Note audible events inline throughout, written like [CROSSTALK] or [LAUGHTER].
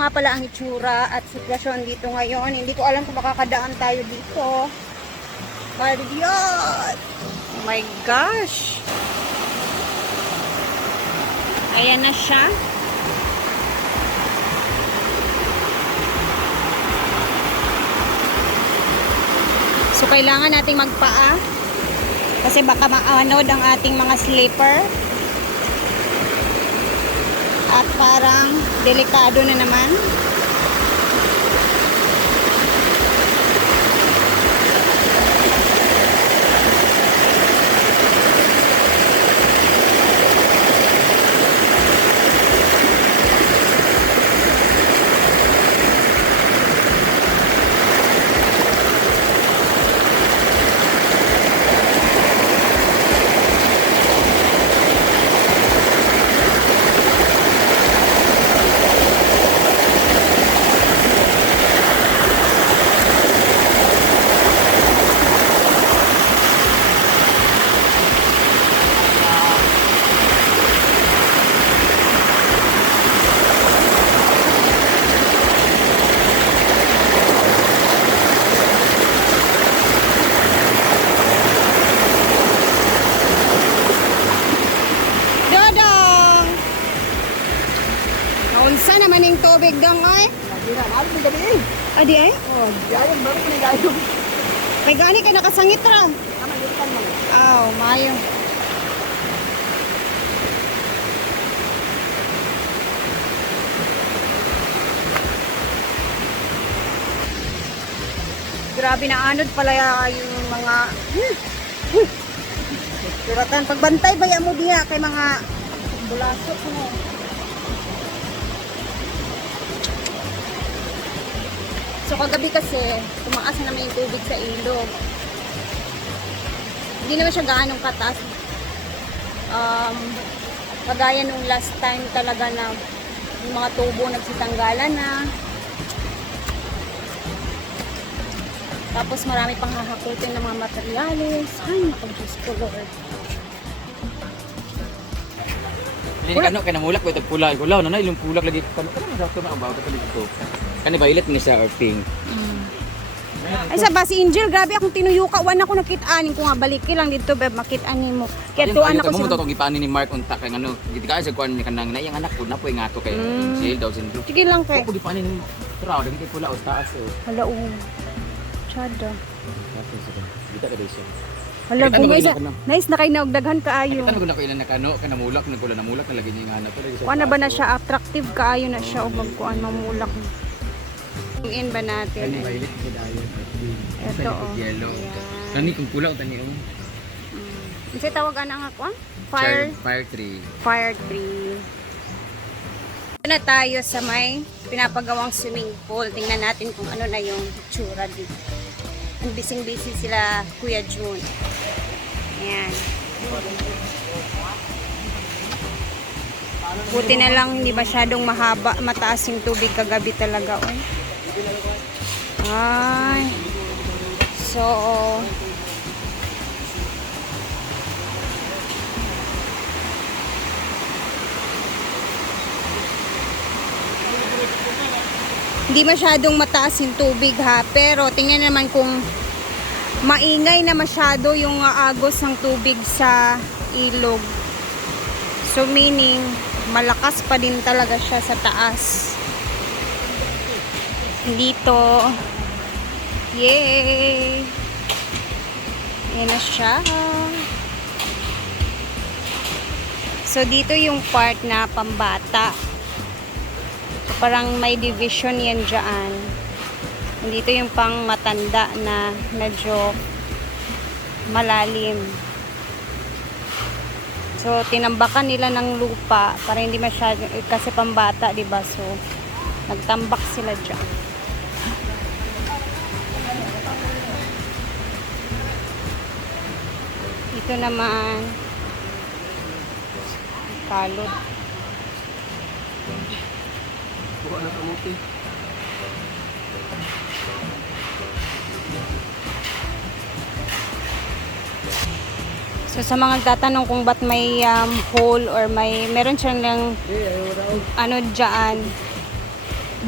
nga pala ang itsura at sitwasyon dito ngayon. Hindi ko alam kung makakadaan tayo dito. Mariot! Oh my gosh! Ayan na siya. So, kailangan nating magpaa. Kasi baka maanod ang ating mga slipper. At parang delikado na naman. Naunsa naman yung tubig dong, ay? Hindi na, mo gabi eh. Adi ay? Gayong bago na gayong. May gani ka nakasangit ra. Tama. Aw, mayo. Grabe na anod pala yung mga Suratan pagbantay ba mo diha kay mga bulasok mo. So kagabi kasi tumaas na naman yung tubig sa ilog hindi naman siya gaanong kataas. Um, kagaya nung last time talaga na yung mga tubo nagsitanggalan na. Tapos marami pang hahakutin ng mga materyales. Ay, napag-Diyos ko, Lord. Hindi kano kay namulak ko itong pula ko law na ilong pulak lagi kano kano sa to na about ka dito. Kani violet ni sa or pink. Ay sa ba si Angel, grabe akong tinuyuka. Wan ako nakit-anin ko nga balik lang dito, beb, makit-anin mo. Kaya tuwan ako mo sa... to gipani ni Mark unta kay ano gid ka sa kwan ni kanang nayang anak ko na po nga to kay Mm. Angel daw sin blue. Sige lang kay. Ko gipani ni Traw dagiti pula o taas o. Hala, oo. Chada. Kita ka siya. Hala, yun, sa... Nice na kayo naugdaghan kaayo. Kita na ko ilan nakano ka namulak nagkula namulak na lagi niya nga sa. Kuha na ba na siya attractive kaayo na siya o magkuan mamulak. Yung in ba natin? Eh? violet ni dayon. Ito, oh. Yellow. Kani kung pula o tani oh. Kasi tawagan ang ako? Fire, fire tree. fire tree. Ito na tayo sa may pinapagawang swimming pool. Tingnan natin kung ano na yung tsura dito. Ang bising-busy sila Kuya June. Ayan. Buti na lang hindi masyadong mahaba, mataas yung tubig kagabi talaga. Oy. Ay. So, hindi masyadong mataas yung tubig ha. Pero tingnan naman kung maingay na masyado yung uh, agos ng tubig sa ilog. So meaning, malakas pa din talaga siya sa taas. Dito. Yay! Yan na siya. So dito yung part na pambata. So, parang may division yan dyan. Dito yung pang matanda na medyo malalim. So, tinambakan nila ng lupa para hindi masyado, eh, kasi pambata, ba So, nagtambak sila dyan. Ito naman, kalot. Kuha na kamuti. So sa mga tatanong kung ba't may um, hole or may meron siyang lang Eh, ano diyan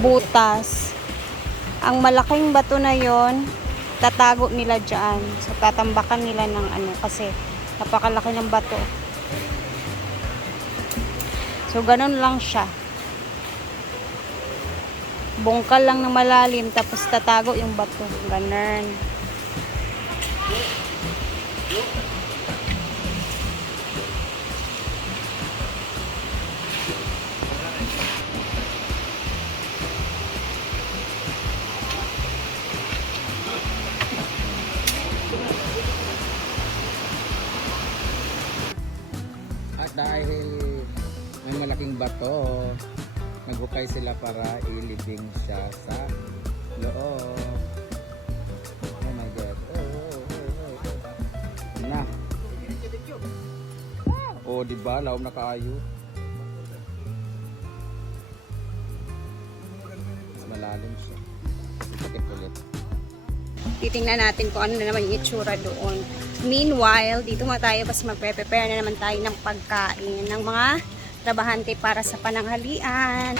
butas. Ang malaking bato na yon tatago nila dyan. So, tatambakan nila ng ano, kasi napakalaki ng bato. So, ganun lang siya. Bungkal lang ng malalim, tapos tatago yung bato. Ganun. Naghukay sila para ilibing siya sa loob. Oh my God. Oh, oh, oh, oh, oh. Na. Oh, di ba? Laom na kaayo. Mas malalim siya. Sakit ulit. titingnan natin kung ano na naman yung itsura doon. Meanwhile, dito mga tayo kasi magpe-prepare na naman tayo ng pagkain ng mga trabahante para sa pananghalian.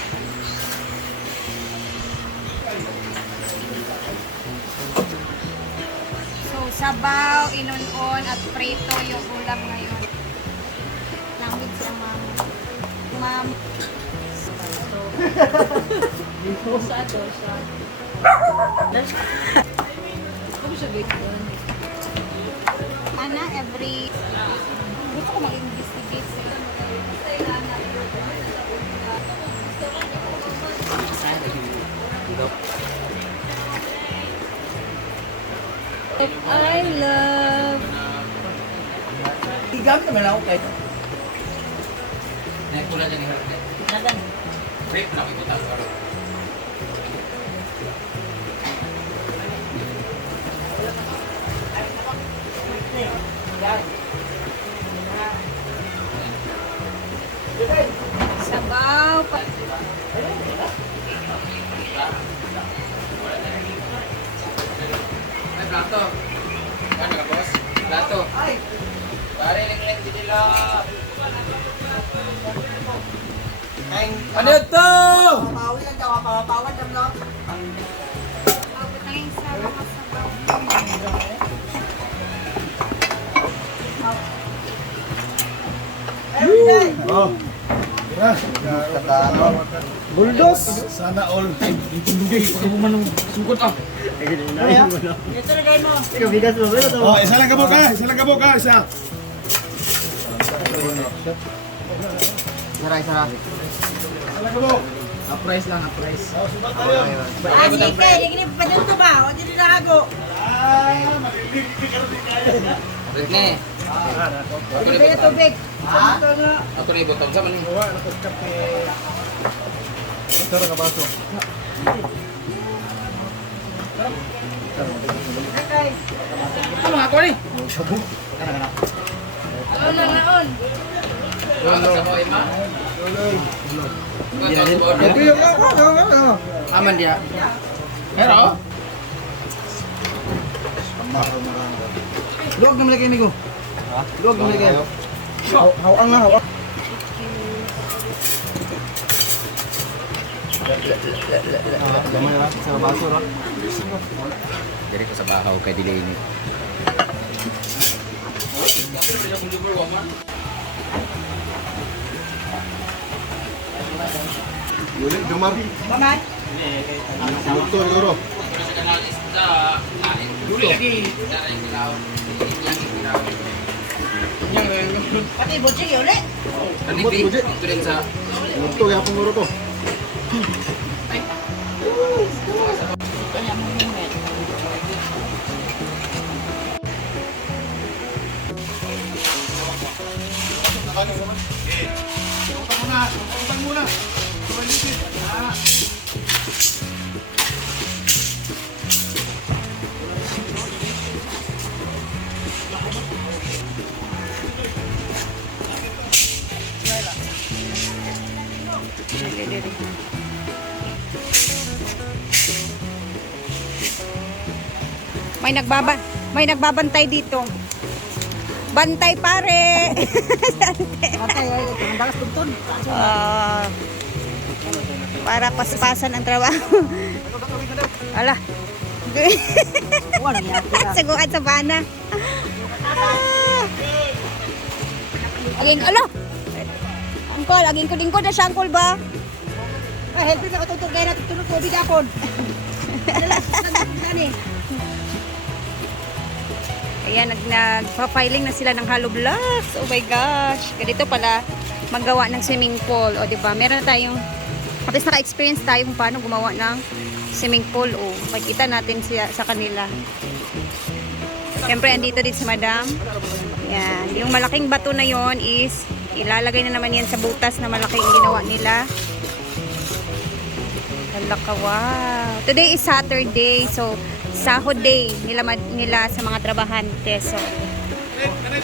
So, sabaw, inunon at prito yung ulam ngayon. Lamig siya, ma'am. Ma'am. Ana, every... Gusto ko mag-investigate naman ako kahit. Naikulan niya ni Harde. Nagan. Rip na ko Oh. Buldos! Sana all. Sukot ah. Ito na kayo mo. Ikaw, bigas mo. Oh, isa lang kabok ka. Isa lang kabok ka. Isa. Isa lang kabok. A-price lang, a-price. Oh, subat tayo. Ah, sige, kaya. Hindi pa dito to ba? Hindi na ako. Ah, malilig. Hindi ka rin kaya. Britney. Butang. tubig. Ha? Ako ni butang. Sama ni. Gawa, nakakape. Tara ka baso. Ano ako ni? Ano na naon? Ano sa sa yung ako. Aman dia. Pero Luwag na malagay migo. Ha? Luwag na malagay. Hawang na, hawang. Gamay ra sa baso ra. Diri ko sa bahaw kay dili ini. Yulit, gamar. Mamay. Luto, loro. Duli lagi. Pati butching yun eh. Kanibi, ito sa Luto, kaya pang to. Utang muna, utang muna. Tumaligid. Ah. May nagbaba may nagbabantay dito. Bantay pare. Patay ay, ang dalas tugtod. Ah. para paspasan ang trabaho. Ala. Saguan sa bana. Ah. Aging, ala. Angkol, aging ko lingkod na siya, angkol ba? Ah, helpin na katutog kaya natin tulog ko bigapon. [LAUGHS] Ano eh? Ayan, nag, nagpa-filing na sila ng hollow blocks. Oh my gosh. Ganito pala maggawa ng swimming pool. O, di ba? Meron na tayong, at least naka-experience tayo kung paano gumawa ng swimming pool. O, makikita natin siya, sa kanila. Siyempre, andito din si madam. Yan. Yung malaking bato na yon is, ilalagay na naman yan sa butas na malaki yung ginawa nila. Hala wow. Today is Saturday, so sahod day nila, nila sa mga trabahante. So, Kuna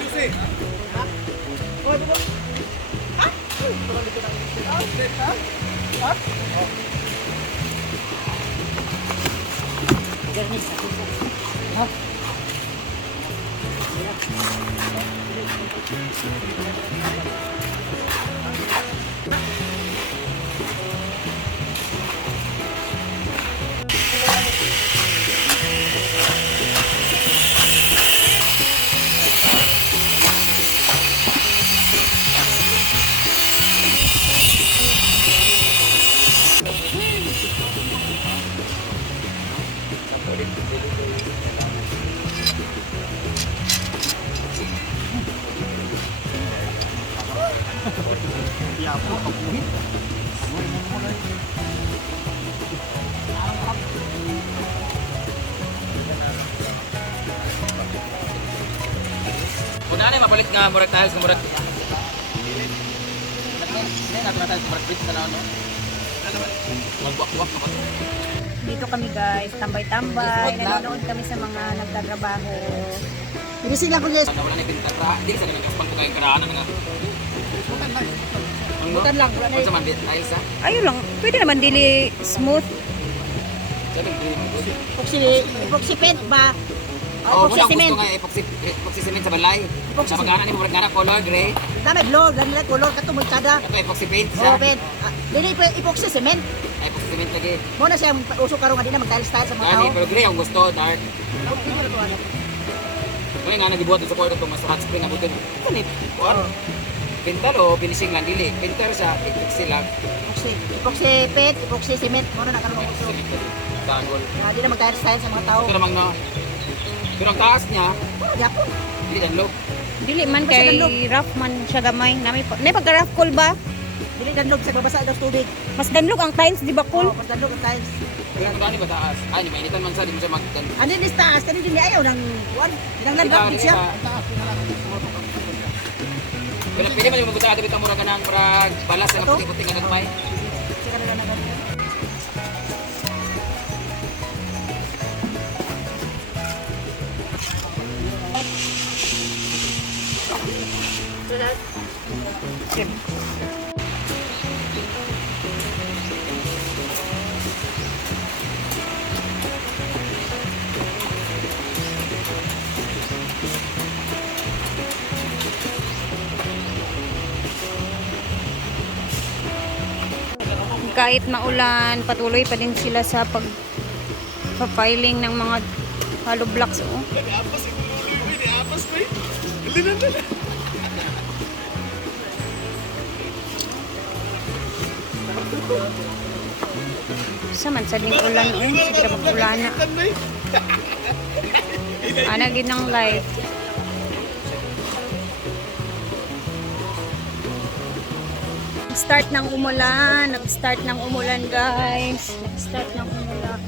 nga. Hindi na na ka dito kami guys, tambay-tambay. Nanonood kami sa mga nagtatrabaho. Binising lang ko yes. Wala na pinta ra. Di sa nang pang kay karaan nga. Ang Bukan lang, wala na Sa man tiles ha. Ayun lang, pwede naman dili smooth. Sabi epoxy, epoxy paint ba? Oh, Oh, epoxy wala cement. gusto nga epoxy epoxy cement sa balay. Epoxy Sa pagana ni murag gana color gray. Dami blue, dami lang color kato multada. Ito epoxy paint Oh, sa. paint. Ah, Dili po epoxy cement. Epoxy cement lagi. Mo na siya uso karon nga di na mag-style sa mga tao. Gani pero gray ang gusto dark. Okay na to ano. Kaya nga nagibuhat sa court itong mas hot spring nga butin. Kanit. What? Pintar o finishing lang dili. Pintar siya epoxy lang. Epoxy, epoxy paint, epoxy cement mo na karon uso. Tagol. Ah, di na mag-style sa mga tao. Ito namang na. Pero ang taas niya, Oh, yapon. hindi dan low. Dili man kay rough man siya gamay. Nami pa. Nay pagka rough cool ba? Dili danlog sa babasa daw tubig. Mas danlog ang tiles, di ba cool? Oh, mas danlog ang tiles. Pero kung ba taas? Ay, di mainitan man sa, di mo siya mag... Ano ni taas, kani din ayaw ng kuan. Nang din siya. Pero pwede man yung magpunta ato bitang mura ka ng murag balas Ito? puti-puti nga nagmay. Kahit maulan, patuloy pa din sila sa pag filing ng mga hollow blocks. Oh. Sa man sa ding ulan oh, sige ra mag-ulan na. Ana gid ng light. Start ng umulan, nag-start ng umulan guys. Nag-start ng umulan.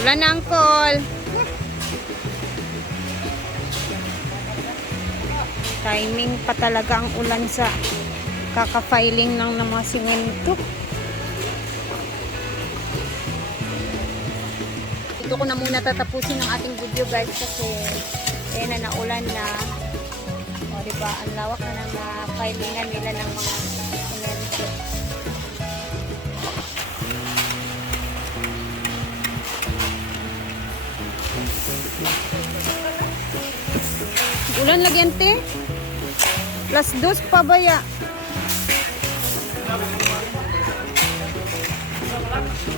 Ulan na angkol. Timing pa talaga ang ulan sa kaka-filing ng, ng mga simento. Ito ko na muna tatapusin ang ating video guys kasi eh na naulan na. O diba, ang lawak na ng uh, filingan nila ng mga simento. Ulan lagi ante. Plus dos pa ba ya? Thank you.